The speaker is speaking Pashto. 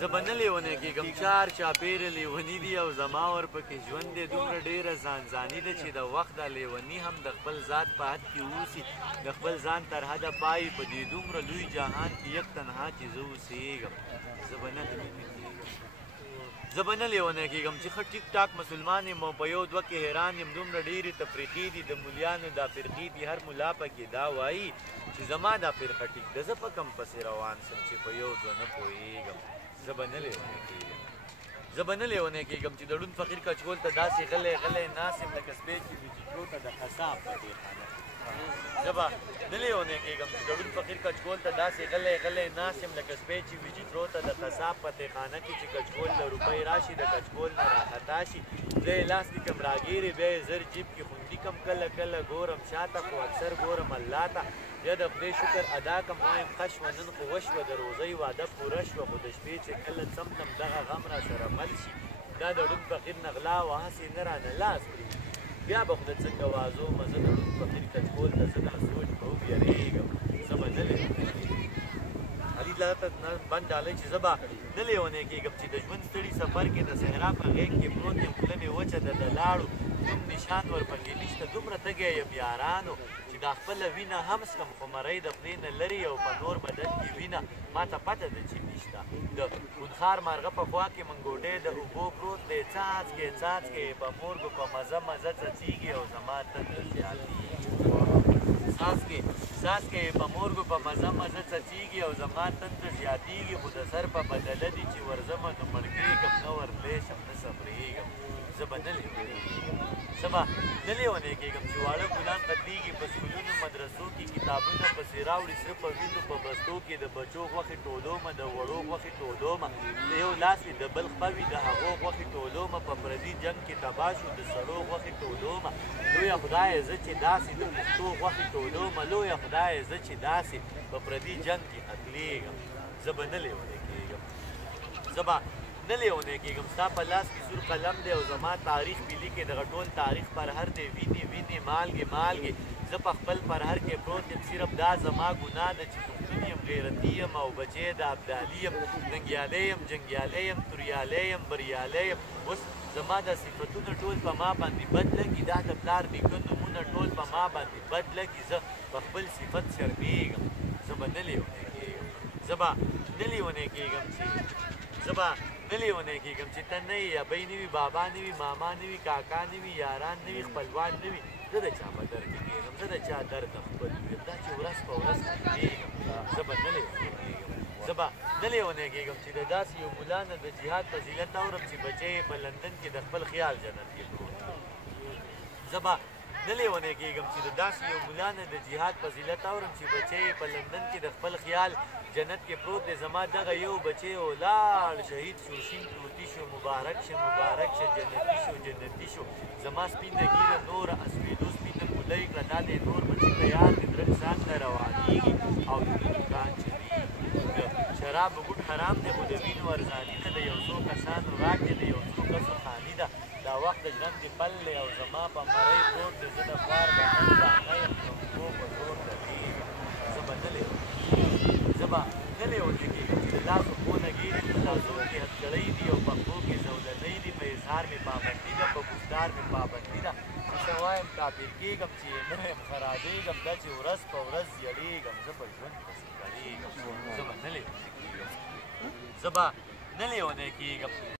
زبا نه لیونی کېږم چار چاپېره لیوني دي او زما ورپکې ژوند دی دومره ډېره ځانځاني ده چې د وخت دا لیوني هم د خپل ذات په حد کې اوسي د خپل ځان تر حده پایي په دې دومره لوی جهان کې یک تنها چې زه اوسېږم زه به نه لیونی کېږم چې ښه ټیک ټاک مسلمان یم او په یو دوه کې حیران یم دومره ډېرې تفریقې دي د مولیانو دا فرقې دي هر ملا پکې دا وایي چې زما دا فرقه ټیک ده زه په کوم پسې روان شم چې په یو دوه نه پوهېږم زه به نه لیونی کېږم چې د ړوند فقیر کچکول ته داسې غلی غلی ناست یم لکه سپی چې ویجیټرو ته د قصاب په دې خانه زه به نه لیونی کېږم چې د ړوند فقیر کچکول ته داسې غلی غلی ناست یم لکه سپی چې ویجیټرو ته د قصاب په تېخانه کې چې کچکول له روپۍ راشي د کچکول نه راخطا شي زه یې لاس لیکم راګیرې بیا یې زر جیب کې خوندي کم کله کله ګورم شاته خو اکثر ګورم الله ته بیا د خدای شکر ادا کم وایم ښه شوه نن خو وشوه د روزۍ واده پوره شوه خو د شپې چې کله څمدم دغه غم را سره مل شي دا د ړوند فقیر نه غلا وه هسې نه رانه لاس پرېږدي بیا به خو د څه کوازو مزه د ړوند فقیر کچکول ته زه دا سوچ به وبېرېږم زه به نه علي دلته بند ډالۍ چې زه به نه لیونی کېږم چې د ژوند ستړي سفر کې د صحرا په غېږ کې پروت یم خوله مې وچه ده د لاړو کوم نشان ورپکې نشته دومره تږی یم یارانو چې دا خپله وینه هم څکم خو مرۍ د خولې نه لرې او په نور بدن کې وینه ما ته پته ده چې نشته د خونخار مارغه په خوا کې منګوټی د اوبو پروت دی څاڅکې څاڅکې په مورګو په مزه مزه څڅېږي او زما تنده زیاتېږي څاڅکې په مورګو په مزه مزه څڅېږي او زما تنده زیاتېږي خو د سر په بدله دي چې ورځمه نو مړ کېږم نه ورتلی شم نه صبرېږم زه به نه لیونی کېږم چې واړه ګلان ختلېږي په سکولونو مدرسو کې کتابونه پسې راوړي سره په وینو په بستو کې د بچو غوښې ټولومه د وړو غوښې ټولومه د یو لاس وي د بل خپه وي د هغو غوښې ټولومه په پردي جنګ کې تباه شو د سړو غوښې ټولومه لویه خدایه زه چې داسې د پښتو غوښې ټولومه لویه خدایه زه چې داسې په پردي جنګ کې قتلېږم زه به نه لیونی کېږم ستا په لاس کې سور قلم دی او زما تاریخ پې لیکې دغه ټول تاریخ پرهر دی وینې وینې مالګې مالګې زه په خپل پرهر کې پروت یم صرف دا زما ګناه ده چې پښتون یم غیرتي یم او بچی د ابدالي یم ننګیالی یم جنګیالی یم توریالی یم بریالی یم اوس زما د صفتونه ټول په ما باندې بد لګي دا د پلار نیکه نومونه ټول په ما باندې بد لګي زه په خپل صفت شرمېږم زه به نه لیونی کېږم چې ته نه یې ابۍ نه وي بابا نه وي ماما نه وي کاکا نه وي یاران نه وي خپلوان نه وي زه د چا په در کې کېږم زه د چا درد نه خپل ویم دا چې ورځ په ورځ کېږم زه به نه لیونی کېږم چې د داسې یو ملا نه د جهاد فضیلت اورم چې بچی یې په لندن کې د خپل خیال جنت کې پروت زه به نه لیونی کېږم چې د داسې یو ملا نه د جهاد فضیلت اورم چې بچی یې په لندن کې د خپل خیال جنت کې پروت دی زما دغه یو بچی ولاړ شهید شو شین توتي شو مبارک شه جنتي شو زما سپینه ږیره نوره اسوېدو سپینه ګولۍ کړه دا دی نور بچي تیار دی درک ځان ته روانېږي او د دوکان چلېږي د شرابو ګوټ حرام دی خو د وینو ارزاني ده د یو څو کسانو راک دی د یو څو کسو خاني ده دا وخت د ژوند دی پل دی او زما په مرۍ پروت دی زه د خوار د نن دانه یم د اوبو په زور دغېږم زه به نه لیونی کېږم چې د لاسو پښو نه ګېرې په لاسو کې هتکړۍ دي او پښو کې زولنۍ دي په اظهار مې پابندي ده په ګفتار مې پابندي ده چې څه وایم کافر کېږم چې یې نه یم خرابېږم دا چې ورځ په ورځ زیړېږم زه په ژوند پسې کړېږم زه به نه لیونی کېږم